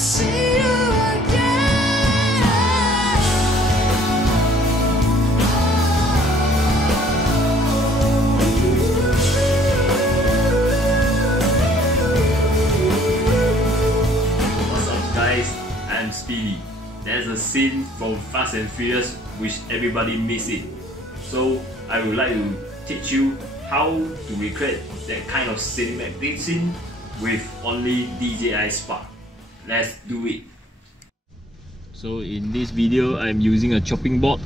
see you again. What's up guys, I'm STEPI. There's a scene from Fast and Furious which everybody misses it. So I would like to teach you how to recreate that kind of cinematic scene with only DJI Spark. Let's do it. So in this video, I'm using a chopping board,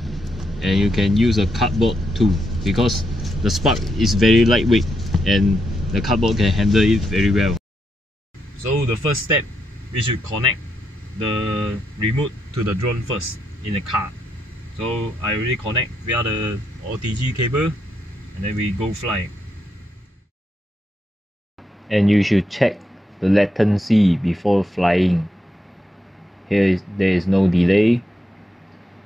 and you can use a cardboard too, because the Spark is very lightweight and the cardboard can handle it very well. So the first step, we should connect the remote to the drone first in the car. So I already connect via the OTG cable, and then we go fly. And you should check the latency before flying. There is no delay,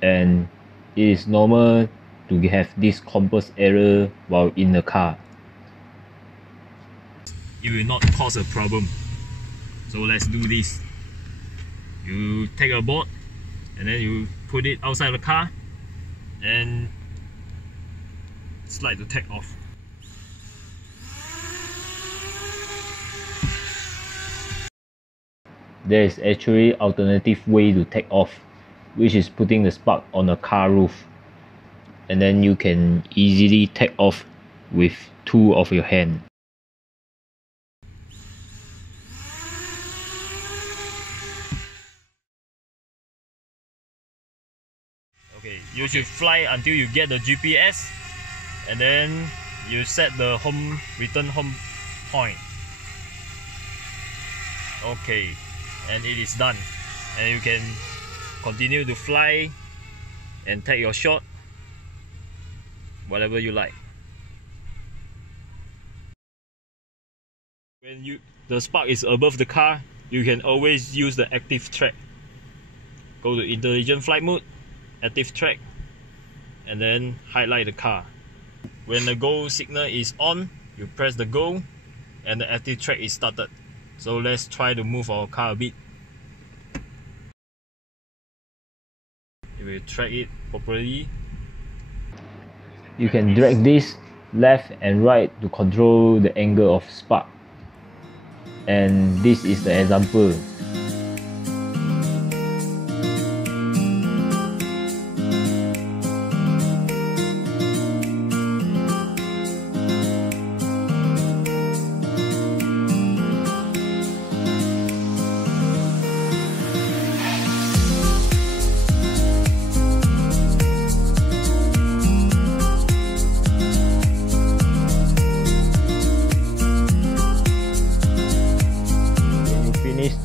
and it is normal to have this compass error while in the car. It will not cause a problem. So let's do this. You take a board and then you put it outside the car and slide the take off. There is actually alternative way to take off, which is putting the Spark on a car roof, and then you can easily take off with two of your hands. Okay, you should fly until you get the GPS, and then you set the return home point. Okay, and it is done, and you can continue to fly and take your shot, whatever you like. When the Spark is above the car, you can always use the active track. Go to intelligent flight mode, active track, and then highlight the car. When the go signal is on, you press the go and the active track is started. So let's try to move our car a bit. If we track it properly, you can drag this left and right to control the angle of Spark. And this is the example.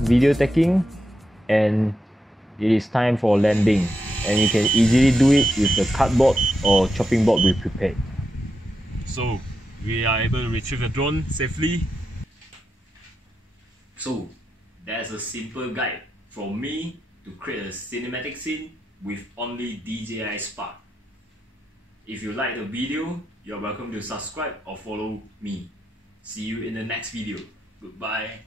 Video taking, and it is time for landing, and you can easily do it with the cardboard or chopping board we prepared. So we are able to retrieve the drone safely. So there's a simple guide from me to create a cinematic scene with only DJI Spark. If you like the video, you're welcome to subscribe or follow me. See you in the next video. Goodbye.